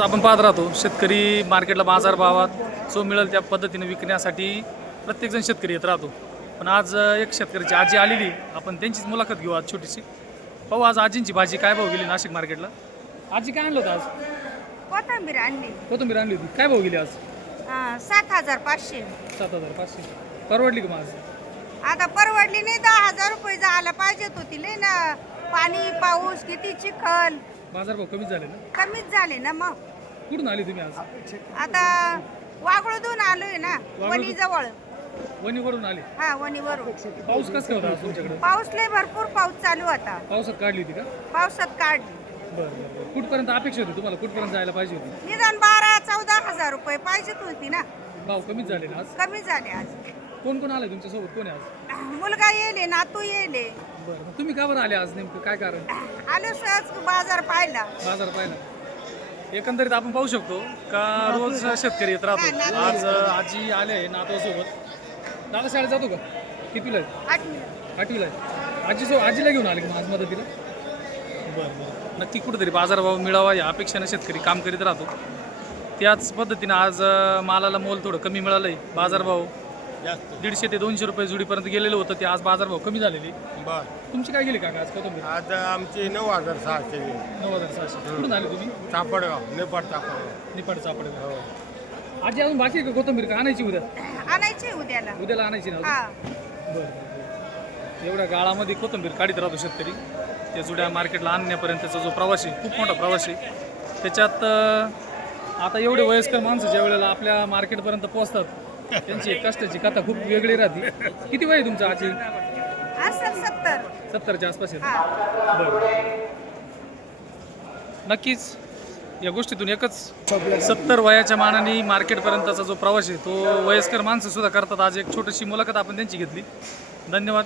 आपण पाहत राहतो शेतकरी मार्केटला बाजारभावात जो मिळेल त्या पद्धतीने विकण्यासाठी प्रत्येकजण शेतकरी येत राहतो. पण आज एक शेतकऱ्याची आजी आलेली, आपण त्यांचीच मुलाखत घेऊ आज छोटीशी. पाहू आज आजींची भाजी काय भाव गेली नाशिक मार्केटला. आजी काय आणलं होतं आज? कोथिंबीर आणली. कोथिंबीर आणली होती, काय भाव गेली आज? 7,500. 7,500. परवडली का माझ? आता परवडली नाही, 10,000 रुपये जायला पाहिजेत होती लय ना. पाणी पाऊस किती चिखल, बाजारभाव कमीच झाले ना. कमीच झाले ना. मग कुठून आली तुम्ही आज? आता वागळून आलोय ना, वणी जवळ. वणीवरून आले. हा, वणीवरून. पाऊस कसं होता आज तुमच्याकडे? पाऊस लय भरपूर पाऊस चालू होता. पावसात काढली होती का? पावसात काढली. बरं. कुठपर्यंत अपेक्षा होती तुम्हाला? कुठपर्यंत जायला पाहिजे होती? निदान 12-14,000 रुपये पाहिजेत होती ना. भाव कमीच झाले ना आज. कमी झाले आज. कोण कोण आले तुमच्यासोबत? कोण आहे आज? मुलगा येले, नातू येले. बरं, तुम्ही का बरं आले आज? नेमकं काय कारण? आलो सहज बाजार पाहिला. बाजार पाहिला. एकंदरीत आपण पाहू शकतो का रोज शेतकरी येत राहतो. आज आजी आले आहे नातवासोबत. दादा शाळेत जातो का? कितीला आहे? 8वीला आहे. आजीला घेऊन आले का आज मदतीला? बरं. नक्की कुठेतरी बाजारभाव मिळावा या अपेक्षेने शेतकरी काम करीत राहतो. त्याच पद्धतीनं आज मालाला मोल थोडं कमी मिळालं आहे. बाजारभाव 150 ते 200 रुपये जुडीपर्यंत गेलेलं होतं. ते आज बाजारभाव कमी झालेली. बर, तुमची काय गेली काका आज कोथिंबीर? आज आमची 9,600. 9,600. कुठून आले तुम्ही? चापडगाव, नेपाळ चापडगाव. निपाड चापडगाव. आजी अजून बाकी आहे का कोथिंबीर? का आणायची उद्या? आणायचे उद्याला. उद्याला आणायची ना? हा. बरं. एवढ्या गाळामध्ये कोथिंबीर काढीत राहतो शेतकरी. त्या जुड्या मार्केटला आणण्यापर्यंतचा जो प्रवास आहे, खूप मोठा प्रवास आहे. त्याच्यात आता एवढे वयस्कर माणसं ज्या वेळेला आपल्या मार्केटपर्यंत पोहोचतात, त्यांची कष्टाची कथा खूप वेगळी राहते. किती वय आहे तुमचं आजी? असेल 70. 70च्या आसपास आहे. हा. बरं. नक्कीच या गोष्टीतून एकच 70 वयाच्या मानाने मार्केटपर्यंतचा जो प्रवास आहे तो वयस्कर माणसं सुद्धा करतात. आज एक छोटीशी मुलाखत आपण त्यांची घेतली. धन्यवाद.